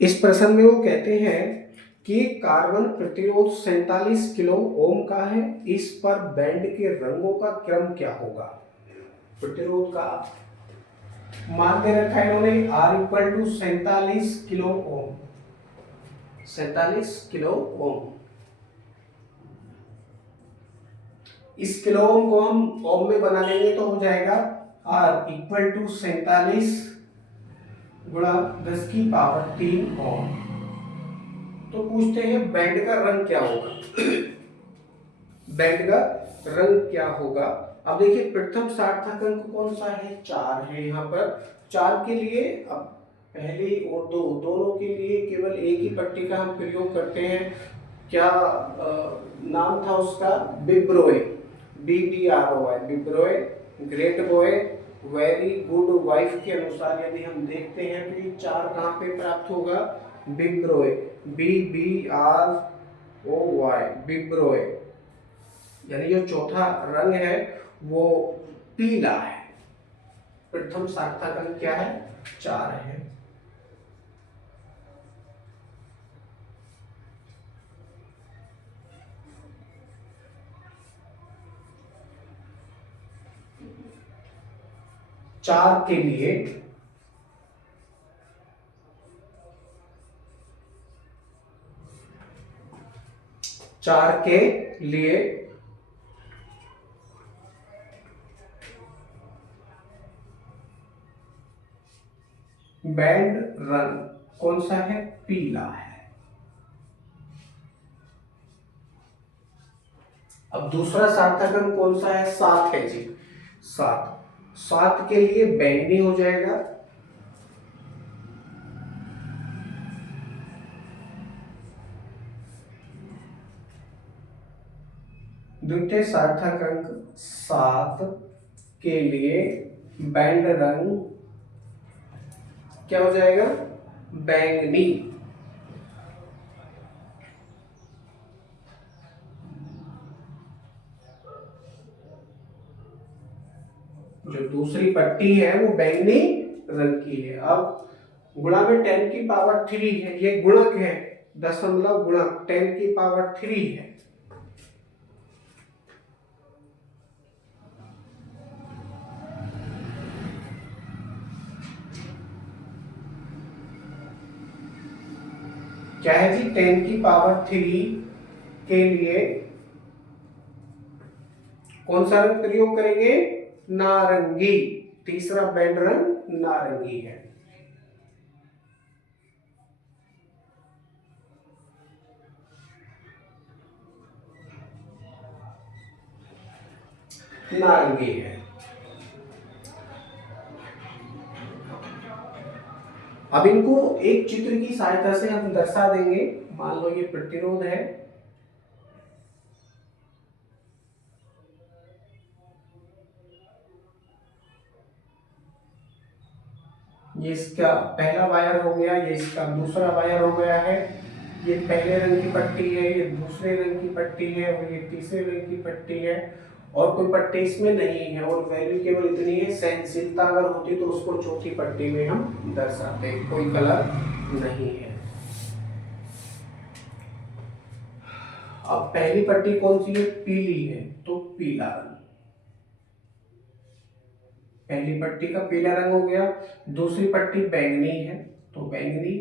इस प्रश्न में वो कहते हैं कि कार्बन प्रतिरोध 47 किलो ओम का है, इस पर बैंड के रंगों का क्रम क्या होगा। प्रतिरोध का मान दे रखा है इन्होंने R equal to 47 kilo ohm, 47 kilo ohm. इस किलो ओम को हम ओम में बना लेंगे तो हो जाएगा आर इक्वल टू 47 गुणा 10 की पावर 3 ओम। तो पूछते हैं बैंड का रंग क्या होगा। बैंड का रंग क्या होगा। अब देखिए प्रथम सार्थक अंक कौन सा है, 4 है। यहाँ पर 4 के लिए अब पहली और दो दोनों के लिए केवल एक ही पट्टी का हम प्रयोग करते हैं। क्या नाम था उसका, विब्रोए, BBROY, विब्रोए, great boy, very good wife के अनुसार यदि हम देखते हैं तो ये 4 कहाँ पे प्राप्त होगा, विब्रोए, BBROY, विब्रोए। यानी जो चौथा रंग है वो पीला है। प्रथम सार्थक अंक क्या है, 4 है। चार के लिए बैंड रंग कौन सा है, पीला है। अब दूसरा सार्थक अंक कौन सा है, 7 है जी, 7। 7 के लिए बैंगनी हो जाएगा। द्वितीय सार्थक अंक 7 के लिए बैंड रंग क्या हो जाएगा, बैंगनी। जो दूसरी पट्टी है वो बैंगनी रंग की है। अब गुणा में 10 की पावर 3 है, ये गुणक है, दशमलव गुणक 10 की पावर 3 है। क्या है जी, 10 की पावर 3 के लिए कौन सा रंग प्रयोग करेंगे, नारंगी। तीसरा बैंड रंग नारंगी है। नारंगी है। अब इनको एक चित्र की सहायता से हम दर्शा देंगे। मान लो ये प्रतिरोध है, ये इसका पहला वायर हो गया, ये इसका दूसरा वायर हो गया है। ये पहले रंग की पट्टी है, ये दूसरे रंग की पट्टी है और ये तीसरे रंग की पट्टी है। और कोई पट्टी इसमें नहीं है और वैल्यू केवल इतनी है, सहनशीलता अगर होती तो उसको चौथी पट्टी में हम दर्शाते, कोई कलर नहीं है। अब पहली पट्टी कौन सी है, पीली है, तो पीला रंग, पहली पट्टी का पीला रंग हो गया। दूसरी पट्टी बैंगनी है तो बैंगनी,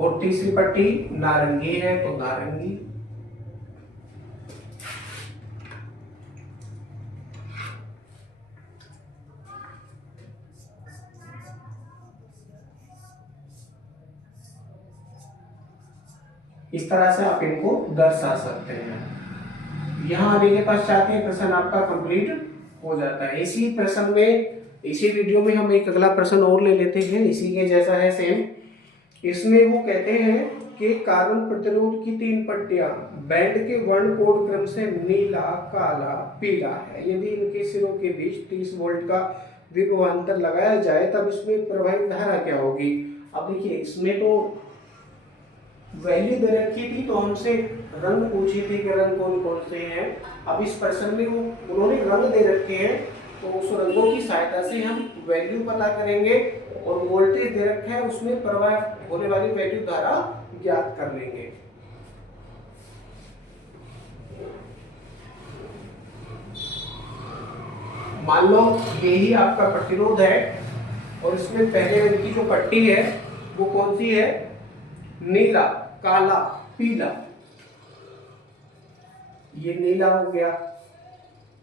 और तीसरी पट्टी नारंगी है तो नारंगी। इस तरह से आप इनको दर्शा सकते हैं। यहाँ आने के पश्चात ये प्रश्न आपका कंप्लीट हो जाता है। इसी प्रश्न में, इसी वीडियो में हम एक अगला प्रश्न और ले लेते हैं, इसी के जैसा है सेम। इसमें वो कहते हैं कि कार्बन प्रतिरोध की 3 पट्टियां बैंड के वर्ण कोड क्रम से नीला, काला, पीला है। यदि इनके सिरों के बीच 30 वोल्ट का विभवांतर लगाया जाए तब इसमें प्रवाहित धारा क्या होगी। अब देखिए इसमें तो वैल्यू दे रखी थी तो हमसे रंग पूछे थे कि रंग कौन कौन से हैं। अब इस प्रश्न में वो उन्होंने रंग दे रखे हैं तो उस रंगों की सहायता से हम वैल्यू पता करेंगे और वोल्टेज दे रखा है उसमें प्रवाह होने वाली वैद्युत धारा ज्ञात कर लेंगे। मान लो यही आपका प्रतिरोध है और इसमें पहले रंग की जो पट्टी है वो कौन सी है? नीला, काला, पीला। ये नीला हो गया,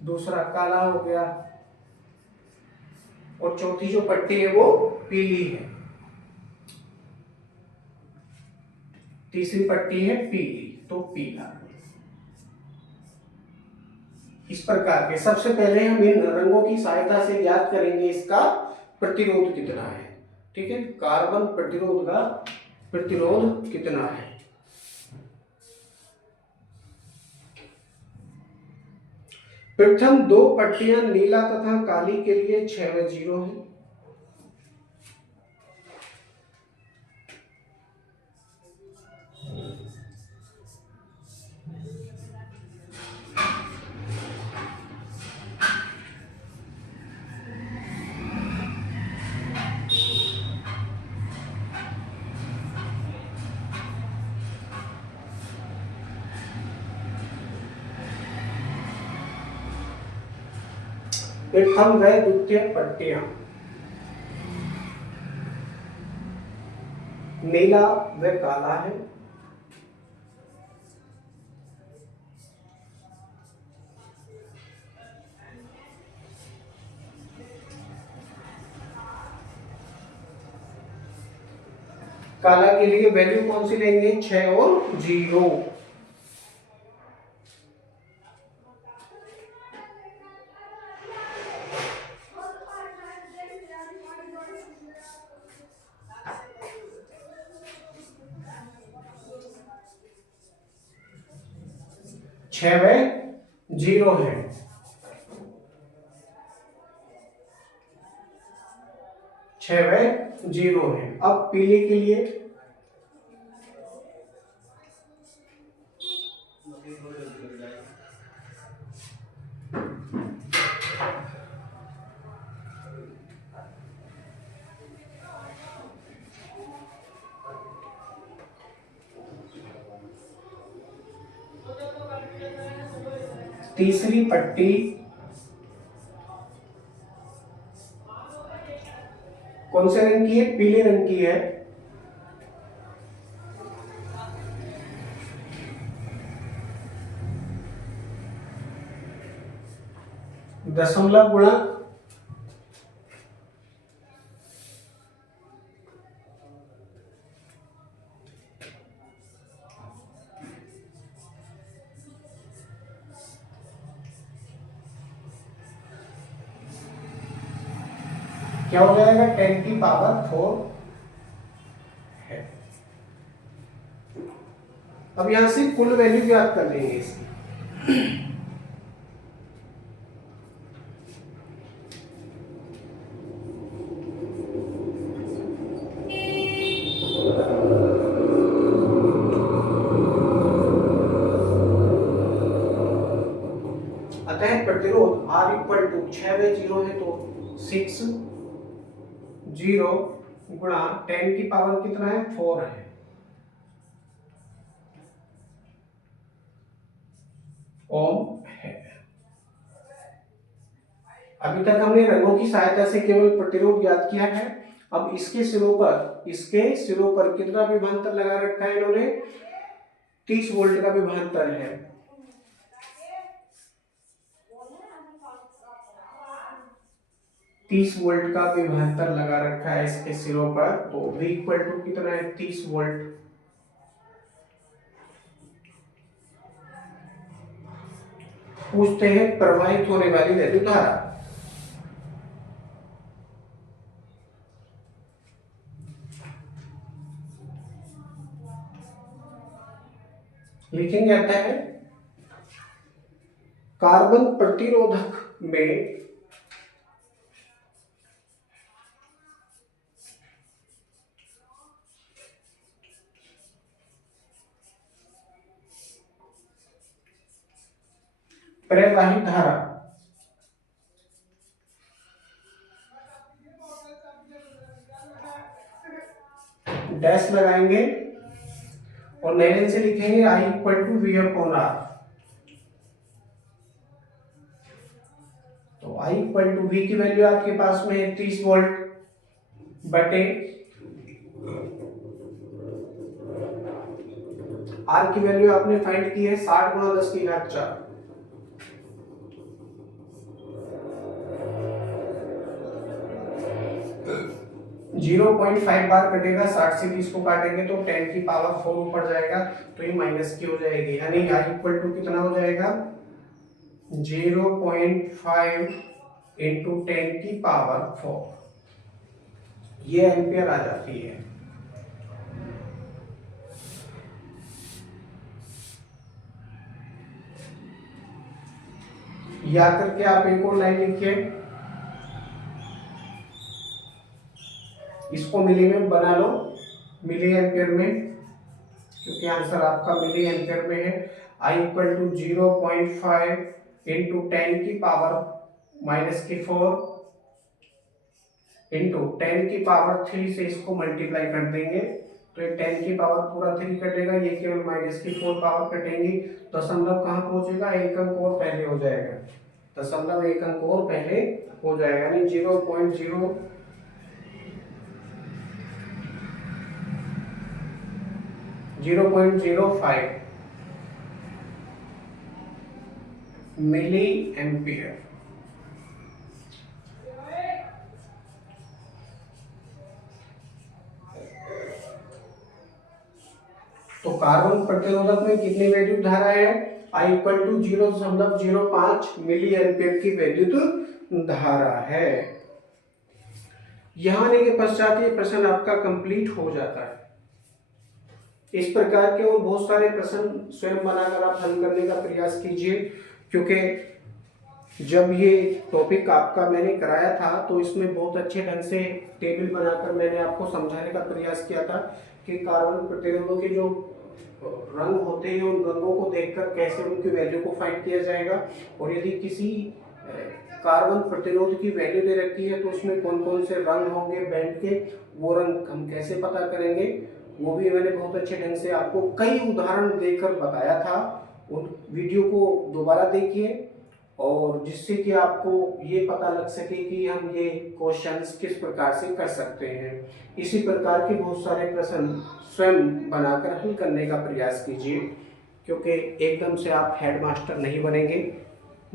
दूसरा काला हो गया और चौथी जो पट्टी है वो पीली है, तीसरी पट्टी है पीली, तो पीला। इस प्रकार के सबसे पहले हम इन रंगों की सहायता से ज्ञात करेंगे इसका प्रतिरोध कितना है। ठीक है, कार्बन प्रतिरोध का प्रतिरोध कितना है। प्रथम दो पट्टियां नीला तथा काली के लिए 6 व 0 है। प्रथम व द्वितीय पट्टियां नीला व काला है। काला के लिए वैल्यू कौन सी लेंगे? 6 और 0। छह व 0 है। 6 व 0 है। अब पीले के लिए तीसरी पट्टी कौन से रंग की है? पीले रंग की है। दशमलव गुणक क्या हो जाएगा? 10 की पावर 4 है। अब यहां से कुल वैल्यू ज्ञात कर लेंगे इसकी। अतः प्रतिरोध R इक्वल टू 6 व 0 है तो 6 0 गुणा 10 की पावर कितना है? 4 है। ओम है। अभी तक हमने रंगों की सहायता से केवल प्रतिरोध ज्ञात किया है। अब इसके सिरों पर कितना विभवांतर लगा रखा है इन्होंने? 30 वोल्ट का विभवांतर है। तीस वोल्ट का विभवांतर लगा रखा है इसके सिरों पर, तो V इक्वल टू कितना है? 30 वोल्ट। पूछते हैं प्रवाहित होने वाली वैद्युत धारा। लिखेंगे आता है कार्बन प्रतिरोधक में प्रवाहित धारा डैश लगाएंगे और नए लाइन से लिखेंगे I equal to V upon R। तो I इक्वल टू V की वैल्यू आपके पास में है 30 वोल्ट बटे R की वैल्यू आपने फाइंड की है 60 गुणा 10 की घात 4। जीरो 0.5 बार कटेगा, 60 से 20 को काटेंगे तो 10 की पावर 4 ऊपर जाएगा, तो ये माइनस की हो जाएगी, यानी I इक्वल टू कितना हो जाएगा 0.5 इंटू 10 की पावर 4, ये एम्पियर आ जाती है। या करके आप एक और लाइन लिखिए, इसको मिली में बना लो, मिली एम्पियर में, क्योंकि आंसर आपका मिली एम्पियर में है। I इक्वल टू 0.5 इंटू 10 की पावर माइनस की 4 इंटू 10 की पावर 3 से इसको मल्टीप्लाई कर देंगे तो ये 10 की पावर पूरा 3 कटेगा, ये केवल माइनस की 4 पावर कटेंगी। दशमलव कहाँ पहुंचेगा, एक अंक और पहले हो जाएगा, दशमलव एक अंक और पहले हो जाएगा, यानी 0.05 मिली एम्पियर। तो कार्बन प्रतिरोधक में कितनी वैद्युत धारा है, I equal to 0.05 milliampere की वैद्युत धारा है। यहां आने के पश्चात ये प्रश्न आपका कंप्लीट हो जाता है। इस प्रकार के और बहुत सारे प्रश्न स्वयं बनाकर आप हल करने का प्रयास कीजिए, क्योंकि जब ये टॉपिक आपका मैंने कराया था तो इसमें बहुत अच्छे ढंग से टेबल बनाकर मैंने आपको समझाने का प्रयास किया था कि कार्बन प्रतिरोधों के जो रंग होते हैं उन रंगों को देखकर कैसे उनकी वैल्यू को फाइंड किया जाएगा, और यदि किसी कार्बन प्रतिरोध की वैल्यू दे रखी है तो उसमें कौन कौन से रंग होंगे बैंड के, वो रंग हम कैसे पता करेंगे, वो भी मैंने बहुत अच्छे ढंग से आपको कई उदाहरण देकर बताया था। उन वीडियो को दोबारा देखिए और जिससे कि आपको ये पता लग सके कि हम ये क्वेश्चंस किस प्रकार से कर सकते हैं। इसी प्रकार के बहुत सारे प्रश्न स्वयं बनाकर हल करने का प्रयास कीजिए, क्योंकि एकदम से आप हेडमास्टर नहीं बनेंगे,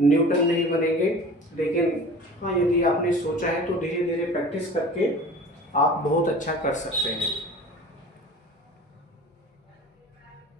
न्यूटन नहीं बनेंगे, लेकिन हाँ यदि आपने सोचा है तो धीरे धीरे प्रैक्टिस करके आप बहुत अच्छा कर सकते हैं।